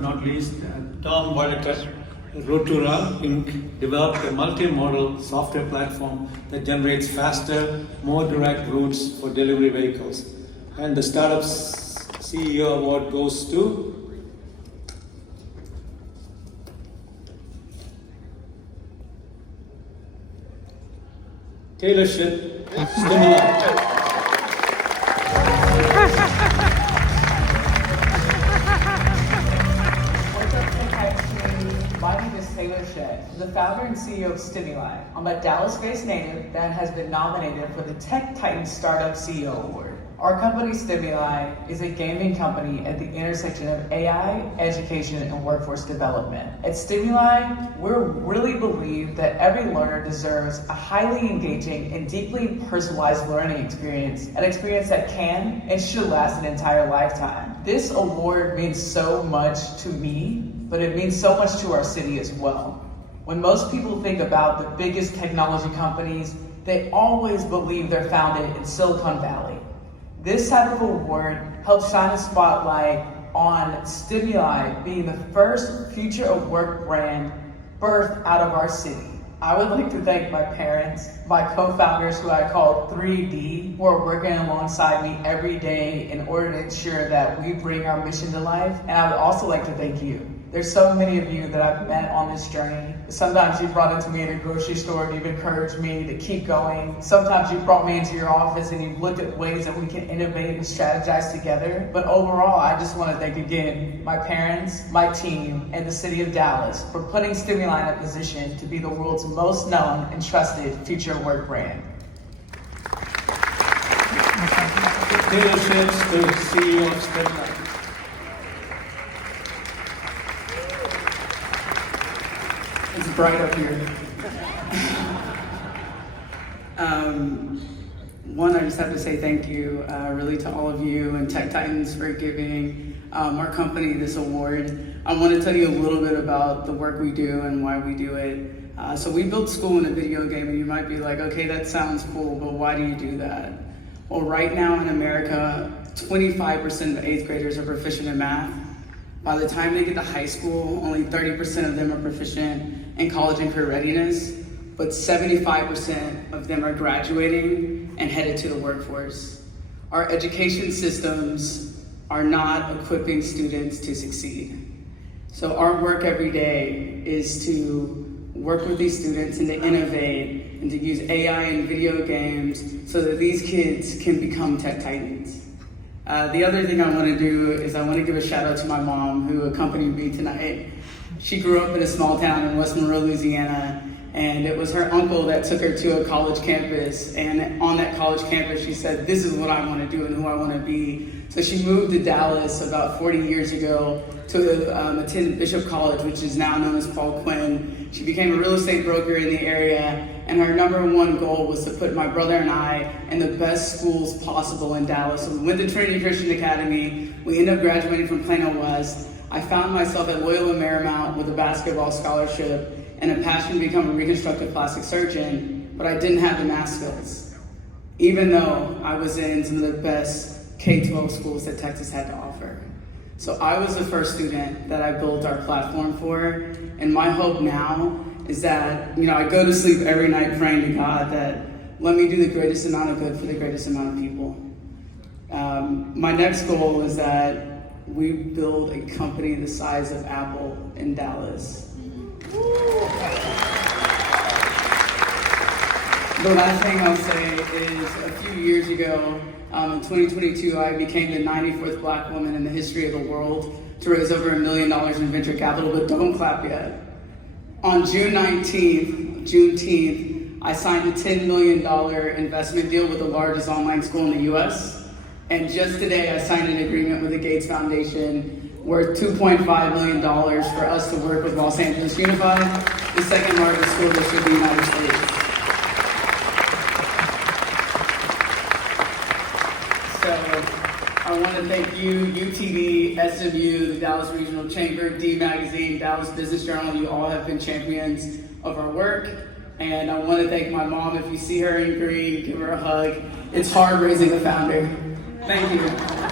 Not least, Tom Walliker, Rotura Inc. developed a multimodal software platform that generates faster, more direct routes for delivery vehicles. And the Startup's CEO award goes to Taylor Schitt, Stimuli. My name is Taylor Schitt, the founder and CEO of Stimuli. I'm a Dallas-based native that has been nominated for the Tech Titan Startup CEO Award. Our company, Stimuli, is a gaming company at the intersection of AI, education, and workforce development. At Stimuli, we really believe that every learner deserves a highly engaging and deeply personalized learning experience, an experience that can and should last an entire lifetime. This award means so much to me, but it means so much to our city as well. When most people think about the biggest technology companies, they always believe they're founded in Silicon Valley. This type of award helps shine a spotlight on Stimuli being the first future of work brand birthed out of our city. I would like to thank my parents, my co-founders who I call 3D, who are working alongside me every day in order to ensure that we bring our mission to life. And I would also like to thank you. There's so many of you that I've met on this journey. Sometimes you brought into me at a grocery store and you've encouraged me to keep going. Sometimes you brought me into your office and you've looked at ways that we can innovate and strategize together. But overall, I just want to thank again my parents, my team, and the city of Dallas for putting Stimuli in a position to be the world's most known and trusted future work brand. Taylor Schitt, the CEO of Stimuli. It's bright up here. One, I just have to say thank you really to all of you and Tech Titans for giving our company this award. I want to tell you a little bit about the work we do and why we do it. So we built school in a video game, and you might be like, okay, that sounds cool, but why do you do that? Well, right now in America, 25% of 8th graders are proficient in math. By the time they get to high school, only 30% of them are proficient in college and career readiness, but 75% of them are graduating and headed to the workforce. Our education systems are not equipping students to succeed. So our work every day is to work with these students and to innovate and to use AI and video games so that these kids can become Tech Titans. The other thing I want to do is I want to give a shout out to my mom who accompanied me tonight. She grew up in a small town in West Monroe, Louisiana, and it was her uncle that took her to a college campus. And on that college campus, she said, this is what I want to do and who I want to be. So she moved to Dallas about 40 years ago to attend Bishop College, which is now known as Paul Quinn. She became a real estate broker in the area, and her #1 goal was to put my brother and I in the best schools possible in Dallas. So we went to Trinity Christian Academy. We ended up graduating from Plano West. I found myself at Loyola Marymount with a basketball scholarship and a passion to become a reconstructive plastic surgeon, but I didn't have the math skills, even though I was in some of the best K-12 schools that Texas had to offer. So I was the first student that I built our platform for, and my hope now is that, I go to sleep every night praying to God that let me do the greatest amount of good for the greatest amount of people. My next goal is that we build a company the size of Apple in Dallas. The last thing I'll say is a few years ago, in 2022, I became the 94th Black woman in the history of the world to raise over $1 million in venture capital, but don't clap yet. On June 19th, Juneteenth, I signed a $10 million investment deal with the largest online school in the US. And just today, I signed an agreement with the Gates Foundation worth $2.5 million for us to work with Los Angeles Unified, the second largest school district in the United States. So I want to thank you, UTD, SMU, the Dallas Regional Chamber, D Magazine, Dallas Business Journal. You all have been champions of our work. And I want to thank my mom. If you see her in green, give her a hug. It's hard raising a founder. Thank you.